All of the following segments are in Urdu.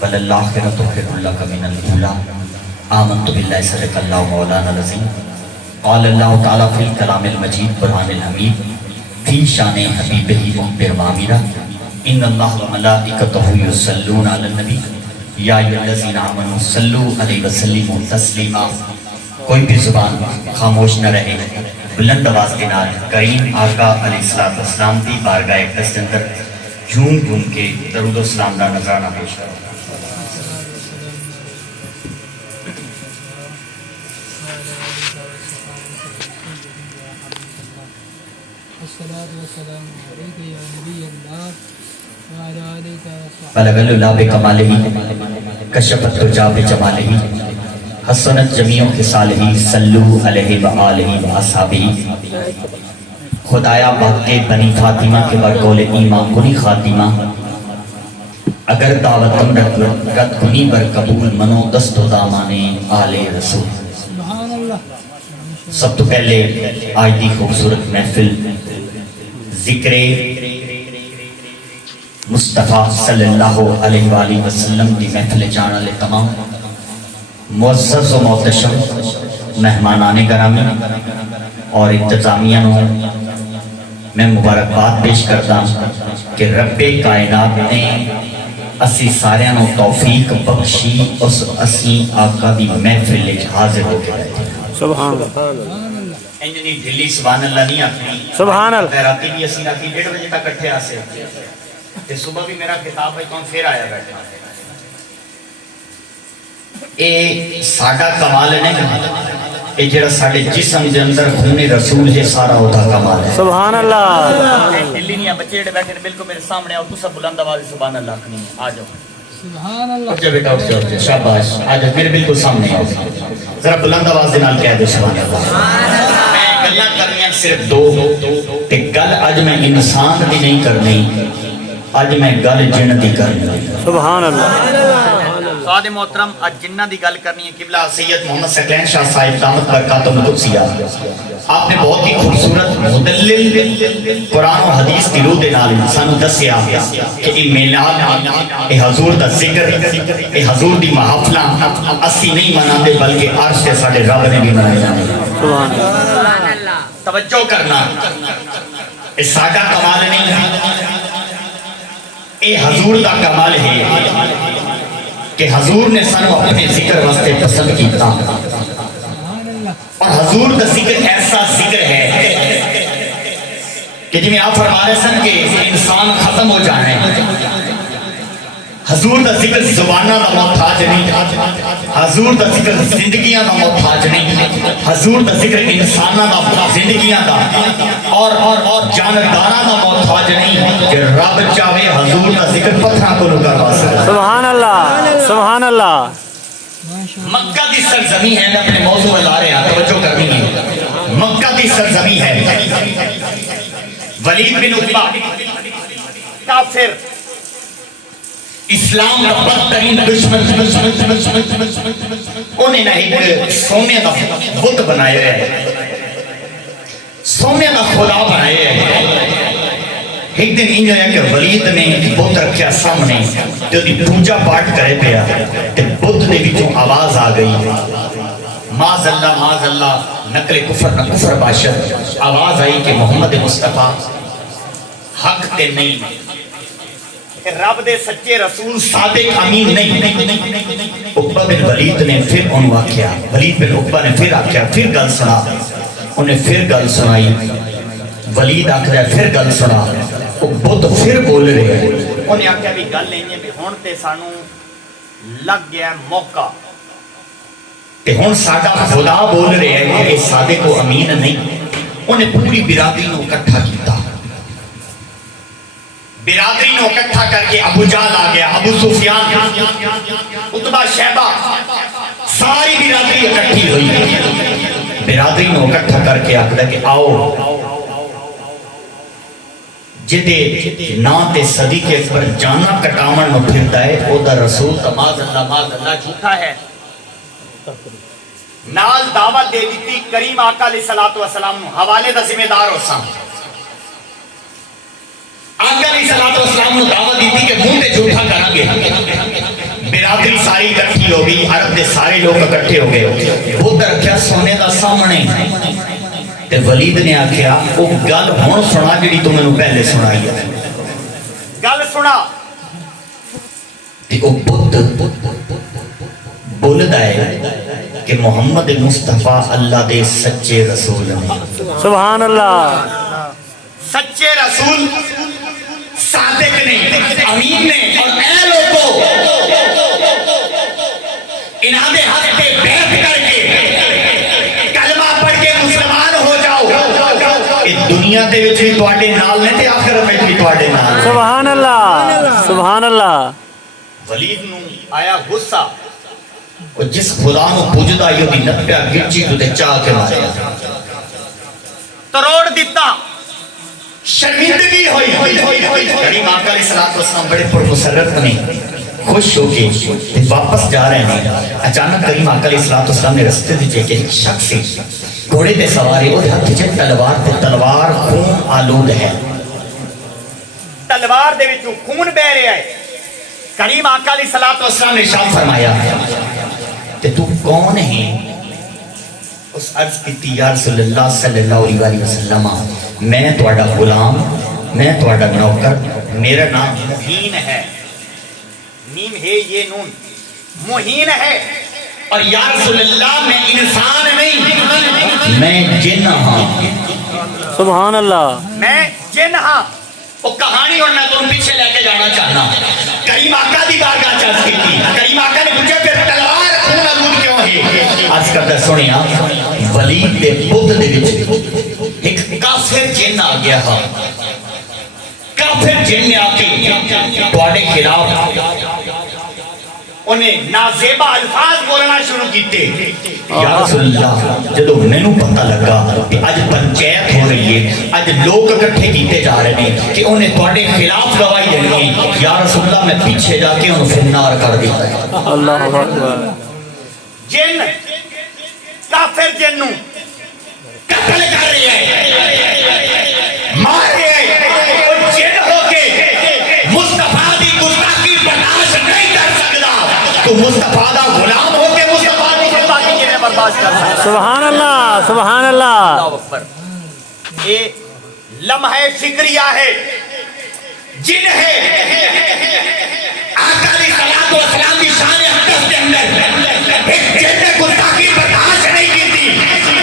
وللآخرۃ خیر لک من الأولی آمنت باللہ صدق اللہ مولانا العظیم قال اللہ تعالیٰ فی الکلام المجید برہان الحمید فی شان حبیبہ محبر معمیرہ ان اللہ وملائکتہ یصلون علی النبی یا ایھا الذین آمنوا صلوا علیہ وسلموا تسلیما۔ کوئی بھی زبان خاموش نہ رہے، بلند آواز کے نال کریم آقا علیہ السلام دی بارگاہ اقدس کے اندر جھوم جھوم کے درود و سلام دا نذرانہ پیش کرو۔ بلغ العلا بکمالہ کشف الدجی بجمالہ حسنت جمیع خصالہ صلو علیہ وآلہ وآصحابہ۔ خدایا باقی بنی فاطمہ کے برگول ایمان کنی خاتمہ، اگر دعوتم رد کنی بر قبول منو دست و دامانے آل رسول۔ سب تو پہلے آج دی خوبصورت محفل ذکر مصطفیٰ صلی اللہ علیہ وآلہ وسلم دی محفل جانا لے تمام معزز و محتشم مہمانان گرامی اور انتظامیہ نو میں مبارکباد پیش کرتا کہ رب کائنات نے اسی ساریاں نو توفیق بخشی اس اسی آقا دی محفل لے حاضر ہو کے رہتے ہیں۔ سبحان اللہ۔ انجنی دلی سبحان اللہ نہیں آتی، سبحان اللہ۔ خیراتی بھی اسی آتی 1:30 بجے تک کٹھے آسے تے صبح بھی میرا کتاب ہے کون پھر آیا بیٹھا۔ اے ساڑھا کمال نہیں، اے جڑا ساڑھے جسم دے اندر خون رسول ہے سارا ہوتا کمال ہے۔ سبحان اللہ۔ دلی نہیں ہے، بچے جڑے بیٹھے ہیں بالکل میرے سامنے آؤ، تو سب بلند آواز سبحان اللہ کنی آ جاؤ۔ سبحان اللہ۔ اٹھ جا بیٹا، اٹھ جا، شاباش، آ جا میرے بالکل سامنے آؤ، ذرا بلند آواز دے نال کہہ دو سبحان اللہ۔ میں گلاں کرنیاں صرف دو، تے گل اج میں انسان دی نہیں کرنی، اج میں گل جن دی کرنی۔ سبحان اللہ۔ سعاد محترم آج جنہ دی گل کرنی ہے، قبلہ سید محمد سکلین شاہ صاحب دامت برکاتہ القدسیہ، آپ نے بہت ہی خوبصورت مدلل قرآن و حدیث کی روح دے نال سانو دسیا کہ یہ میلاد، یہ حضور دا ذکر، یہ حضور دی محفلہ اسی نہیں مناتے بلکہ عرش سے ساڑھے رب نے بھی منائے جانے۔ سبحان اللہ۔ توجہ کرنا، یہ ساڑھا کمال نہیں ہے، یہ حضور دا کمال ہے کہ حضور نے سانو اپنے ذکر واسطے پسند کیتا، اور حضور دا ذکر ایسا ذکر ہے کہ جی میں آپ فرما رہے سن کہ انسان ختم ہو جانا ہے۔ حضور دا ذکر زبانہ دا محتاج نہیں، حضور دا ذکر زندگیاں دا محتاج نہیں، حضور دا ذکر انسانہ دا زندگیاں دا اور جاندارہ دا محتاج نہیں، کہ رب چاہے حضور دا ذکر پتھرہ کو کروا سکتا۔ سبحان اللہ۔ سبحان اللہ۔ مکہ دی سرزمی ہے، میں اپنے موضوع میں لا رہے ہیں، توجہ کرنی ہے۔ مکہ دی سرزمی ہے، ولید بن عقبہ کافر، اسلام کا بدترین دشمن، انہیں نہ ایک سونے کا بت بنائے ہیں، سونے کا خدا بنائے ہیں۔ ایک دن انجو ہے کہ ولید نے بت رکھیا سامنے، جو دی پوجا پاٹ کرے پیا، تے بت دے بھی جو آواز آ گئی، معاذ اللہ نقل کفر نہ کفر باشد، آواز آئی کہ محمد مصطفیٰ حق تے نہیں، رب دے سچے رسول صادق امین نہیں۔ عقبہ بن ولید نے پھر ان واقعہ، ولید بن عقبہ نے پھر آکھیا، پھر گل سنا، انہیں پھر گل سنائی، ولید آکھ رہا ہے پھر گل سنا، وہ بہت پھر بول رہے ہیں، انہیں آکھیا بھی گل نہیں ہے بھی ہون تے سانو لگ گیا موقع، تے ہون ساڈا خدا بول رہے ہیں کہ صادق و امین نہیں۔ انہیں پوری برادری نو اکٹھا کیتا، برادری نو اکٹھا کر کے ابو جہل آ گیا، ابو سفیان، عتبہ شیبہ، ساری برادری اکٹھی ہوئی، برادری نو اکٹھا کر کے آکھدا کہ آؤ جدے نا تے صدیق اکبر جانا کٹامن نو پھردا ہے، او دا رسول معاذ اللہ جھوٹا ہے۔ نال دعوت دے دیتی کریم آقا علیہ السلام نو حوالے دا ذمہ دار ہو سا، آقا علیہ الصلوۃ والسلام نے دعوت دی تھی کہ منہ تے جھوٹا کریں گے. برادری ساری اکٹھی ہو گئی, عرب دے سارے لوگ اکٹھے ہو گئے. بت رکھیا سونے دا سامنے تے ولید نے آکھیا او گل ہن سنا جڑی تو مینوں پہلے سنائی ہے, گل سنا. تے او بت بولدا ہے کہ محمد مصطفیٰ اللہ دے سچے رسول ہیں. سبحان اللہ. سچے رسول صادق نے, امین نے. اور اے لوگوں انہاں دے حق پہ بیعت کر کے کلمہ پڑھ کے مسلمان ہو جاؤ. اس دنیا دے وچ بھی تواڈے نال نے تے آخرت وچ بھی تواڈے نال. سبحان اللہ. سبحان اللہ. ولید نو آیا غصہ, اور جس خدا نو پوجدا یو دی نپیا گچی تو تے چاہ کے ماریا, تروڑ دیتا. شرمندگی ہوئی. کریم آقا علیہ الصلوۃ والسلام بڑے پرمسرت نے, خوش ہو کے واپس جا رہے ہیں. اچانک کریم آقا علیہ الصلوۃ والسلام نے رستے وچ ایک شخص گھوڑے تے سوارے, وہ ہاتھ وچ تلوار تے تلوار خون آلود ہے, تلوار دے وچوں خون بہ رہا ہے. کریم آقا علیہ الصلوۃ والسلام نے ارشاد فرمایا کہ تو کون ہے؟ اس عرض کی یا رسول اللہ صلی اللہ علیہ وسلم, میں تواڈا غلام, میں تواڈا نوکر, میرا نام مہین ہے. نیم ہے یہ نون, مہین ہے. اور یا رسول اللہ میں انسان نہیں, میں جن ہاں. سبحان اللہ. میں جن ہاں. وہ کہانی اور میں تم پیچھے لے کے جانا چاہنا. کریم آقا دی بارگاہ چل کی تھی. کریم آقا نے پوچھا پھر تلوار خون آلود کیوں ہے؟ عرض کرتا سنیا, ولید دے بت دے وچ ایک کافر جن آ گیا ہا. کافر جن نے آ کے تواڈے خلاف انہیں نازیبہ الفاظ بولنا شروع کیتے. یا رسول اللہ جدو میں نو پتہ لگا کہ اج پنچایت ہو رہی ہے, اج لوگ اکٹھے کیتے جا رہے ہیں کہ انہیں تواڈے خلاف گواہی دینی ہے, یا رسول اللہ میں پیچھے جا کے انہوں فنار کر دیتا ہے. اللہ اکبر. جن کافر جن نو قتل کر رہی ہے, مار رہی ہے. اور جن ہو کے مصطفیٰ دی گستاخی برداشت نہیں کر سکتا, تو مصطفیٰ دا غلام ہو کے مصطفیٰ دی گستاخی کیویں برداشت کر سکتا؟ سبحان اللہ. سبحان اللہ. اللہ اکبر. یہ لمحہ فکریہ ہے, جن ہے. آقا علیہ الصلوۃ والسلام کی شان اقدس کے اندر ایک جن نے گستاخی برداشت نہیں کی تھی.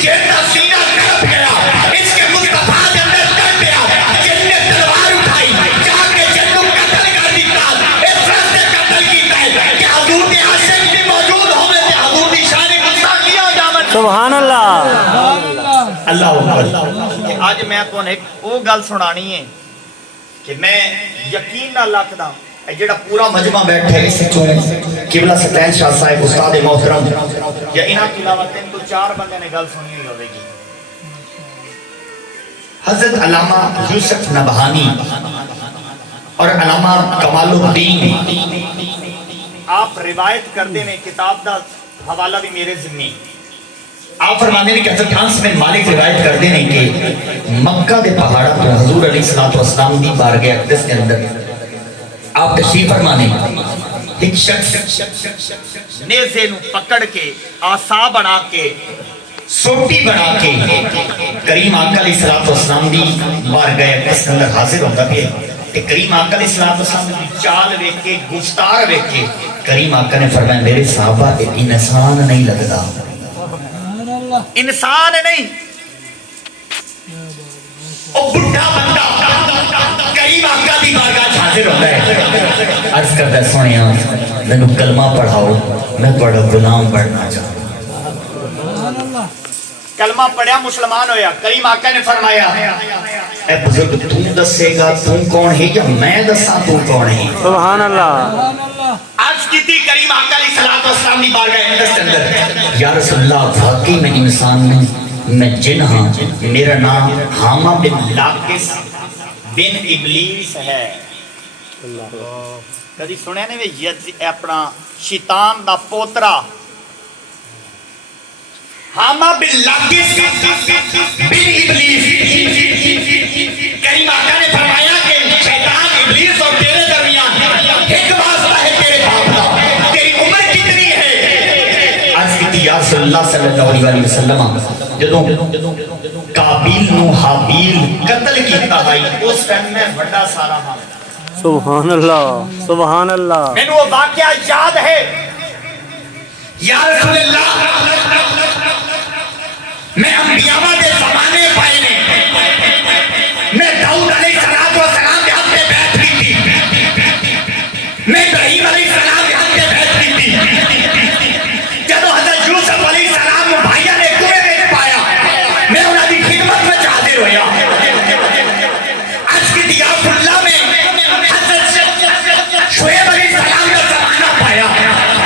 جن کا سینہ تڑپ گیا, اس کے مصطفیٰ کے اندر کر دیا. جن نے تلوار اٹھائی, جا کے جن کو قتل کر دیتا. اس راستے قتل کیتا ہے کہ حضور کے عاشق بھی موجود ہونے سے حضور کی شان گستاخی ہو جاون. سبحان اللہ. اللہ اکبر. آج میں تو ایک وہ گل سنانی ہے کہ میں یقین نہ رکھدا, جڑا پورا مجمع بیٹھا ہے اس چوں قبلہ سطین شاہ صاحب استاد محترم یا انہاں کی علاوہ تین تو چار بندے نے گل سنی ہوئی ہوے گی. حضرت علامہ یوسف نبہانی اور علامہ کمال الدین آپ روایت کردے نے, کتاب دا حوالہ بھی میرے ذمہ. آپ فرمانے نے کہ حضرت انس بن مالک روایت کردے نے کہ مکہ دے پہاڑاں تو حضور علیہ الصلوۃ والسلام دی بارگاہ اقدس کے اندر آپ تشریف فرمانے, ایک شخص نیزے نو پکڑ کے آسا بنا کے سوٹی بنا کے کریم آقا علیہ الصلوۃ والسلام دی بارگاہ اقدس کے اندر حاضر ہوتا بھی ہے. کہ کریم آقا علیہ الصلوۃ والسلام دی چال ویکھ کے, گفتار ویکھ کے کریم آقا نے فرمایا میرے صحابہ انسان نہیں لگتا, انسان نہیں. او بڑھا بندہ کریم آقا دی بارگاہ حاضر ہوتا ہے, عرض کرتا ہے سونیا مینوں کلمہ پڑھاؤ, میں تہاڈا غلام بننا چاہتا. کلمہ پڑھیا, مسلمان ہویا. کریم آقا نے فرمایا اے بزرگ تو دسے گا تو کون ہے یا میں دساں تو کون ہے؟ سبحان اللہ. عرض کی تھی کریم آقا علیہ الصلوۃ والسلام کی بارگاہ اقدس کے اندر, یا رسول اللہ واقعی میں انسان نہیں, میں جن ہاں. میرا نام حامہ بن لاقس بن ابلیس ہے. کدی سنیا نے یہ اپنا شیطان دا پوترا حامہ بن لاقس بن ابلیس. کریم آقا نے فرمایا کہ شیطان یا رسول اللہ صلی اللہ علیہ وسلم جدوں قابیل نو حابیل قتل کیتا بھائی اس ٹائم میں بڑا سارا ہاں سبحان اللہ سبحان اللہ میں نے وہ واقعہ یاد ہے یا رسول اللہ میں انبیاء دے زمانے پائے نے میں داؤد علیہ السلام دے ہاتھ پہ بیعت کی تھی میں ابراہیم علیہ السلام دے ہاتھ پہ بیعت کی تھی جب حضرت یوسف علیہ السلام کو بھائیوں نے کنویں میں پایا میں انہاں دی خدمت میں حاضر ہویا آج کی ضیاف اللہ میں شعیب علیہ السلام کا زمانہ پایا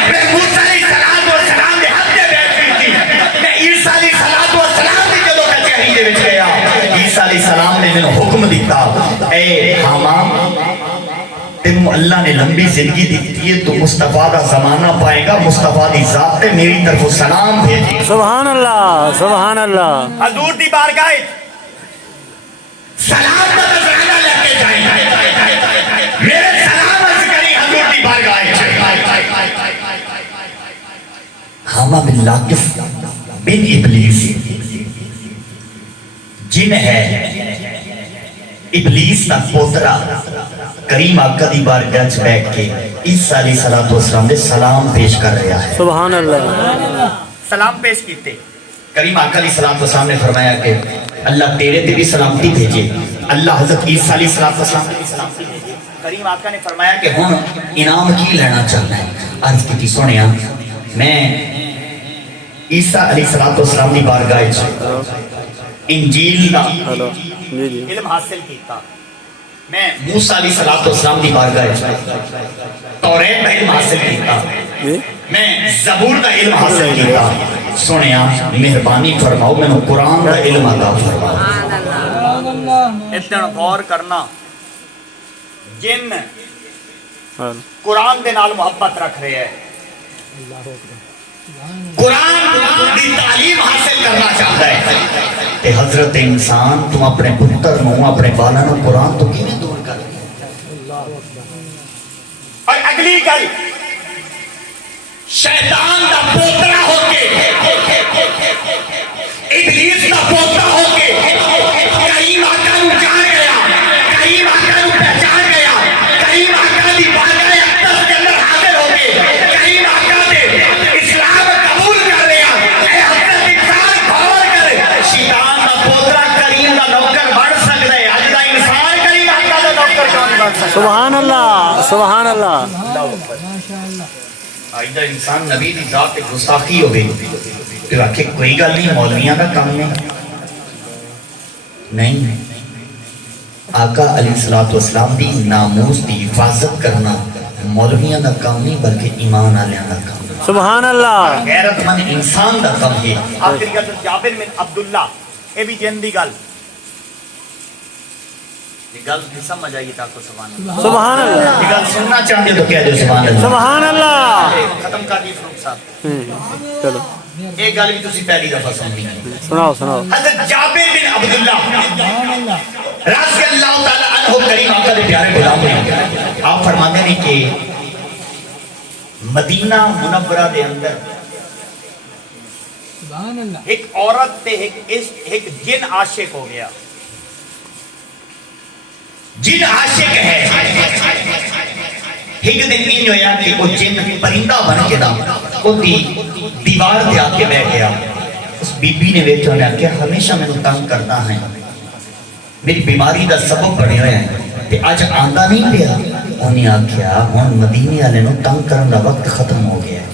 میں موسیٰ علیہ السلام دے ہاتھ پہ بیعت کی تھی میں عیسیٰ علیہ السلام دی جدوں کچہری دے وچ گیا عیسیٰ علیہ السلام نے مینوں حکم دیتا اے حامان تینوں اللہ نے لمبی زندگی دیتی ہے تو مصطفیٰ دا زمانہ پائے گا مصطفیٰ دی ذات تے میری طرف سلام بھیجی سبحان اللہ سبحان اللہ حضور دی بارگاہ سلام دا نذرانہ لے کے جائیں میرے سلام عرض کری حضور دی بارگاہ حاما بن لاقف بن ابلیس جن ہے ابلیس کا پوترا کریم آقا دی بارگاہ چ بیٹھ کے عیسیٰ علیہ السلام نے سلام پیش کر رہا ہے سبحان اللہ سلام پیش کیتے کریم آقا علیہ السلام نے فرمایا کہ اللہ تیرے تے بھی سلامتی بھیجے اللہ حضرت عیسیٰ علیہ السلام نے بھی سلامتی بھیجے کریم آقا نے فرمایا کہ ہن انعام کی لینا چاہتا ہے عرض کی سنیا میں عیسیٰ علیہ السلام دی بارگاہ چ انجیل دا علم حاصل کیتا میں موسیٰ علیہ السلام دی بارگاہ توریت دا علم حاصل کیتا میں زبور دا علم حاصل کیتا سنیا مہربانی فرماؤ میں نے قرآن دا علم عطا فرماؤ اتنا غور کرنا جن قرآن دے نال محبت رکھ رہے ہیں قرآن دی تعلیم حاصل کرنا چاہتا ہے کہ حضرت انسان تم اپنے پتر نو اپنے بالا نو قرآن تو کیویں دور کر اور اگلی گل شیطان دا پوترا ہو کے ابلیس دا پوترا ہو کے کریم آقا نو جان گیا کریم آقا نو پہچان گیا کریم آقا دی بارگاہ اقدس کے اندر حاضر ہو کے کریم آقا دے اسلام قبول کر لیا اے حضرت انسان غور کر شیطان دا پوترا کریم دا نوکر بن سکتا ہے اج دا انسان کریم آقا دا نوکر کون بن سکتا ہے سبحان اللہ سبحان اللہ آئیدہ انسان نبی دی ذات تے گستاخی ہو گئی پھر آکھے کوئی گل نہیں مولویاں دا کام نہیں آقا علیہ السلام دی ناموس دی حفاظت کرنا مولویاں دا کام نہیں بلکہ ایمان آلیاں دا کام سبحان اللہ غیرت مند انسان دا کام ہے آخری گل جابر بن عبداللہ اے بھی جن دی گل یہ گل سمجھ آئیے تاکو سبحان اللہ سبحان اللہ یہ گل سننا چاہتے تو کہہ دو سبحان اللہ سبحان اللہ ختم کر دی فروغ صاحب چلو ایک گل بھی تسی پہلی دفعہ سننی سناؤ سناؤ حضرت جابر بن عبداللہ رضی اللہ تعالی عنہ کریم آقا دے پیارے غلام ہیں آپ فرماتے ہیں کہ مدینہ منورہ دے اندر ایک عورت تے ایک جن عاشق ہو گیا جن عاشق ہے ایک دن ان ہویا کہ وہ جن پرندہ بن کے دا وہ دیوار دے آ کے بیٹھ گیا اس بی بی نے بیٹھا انہیں کہ ہمیشہ میں تنگ کرتا ہے میری بیماری دا سبب بنے ہوئے ہیں کہ آج آندہ نہیں پیا انہیں آکھیا ہون مدینے والے نو تنگ کرن دا وقت ختم ہو گیا ہے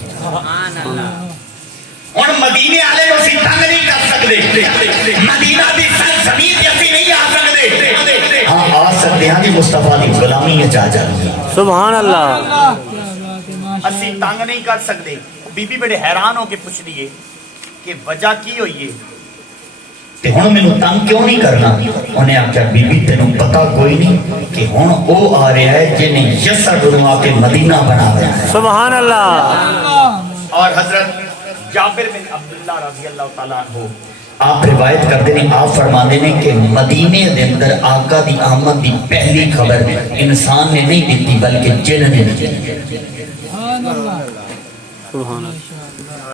ہون مدینے والے نو سی تنگ نہیں کر سکتے مدینہ دی سرزمین تے اسی نہیں آ سکتے ہاں آ سکتے ہیں جی مصطفیٰ دی غلامی ہے جا جاتی سبحان اللہ اسی تنگ نہیں کر سکتے بی بی بڑے حیران ہو کے پوچھ دیئے کہ وجہ کی ہوئی ہے کہ ہون میں نو تنگ کیوں نہیں کرنا انہیں آکھا بی بی تینوں پتا کوئی نہیں کہ ہون او آ رہا ہے جنہیں یسر دنوں آ کے مدینہ بنا رہا ہے سبحان اللہ اور حضرت جابر بن عبداللہ رضی اللہ تعالیٰ عنہ آپ روایت کرتے ہیں آپ فرما دینے کہ مدینے دے اندر آقا دی آمد دی پہلی خبر انسان نے نہیں دیتی بلکہ جن نے دی سبحان اللہ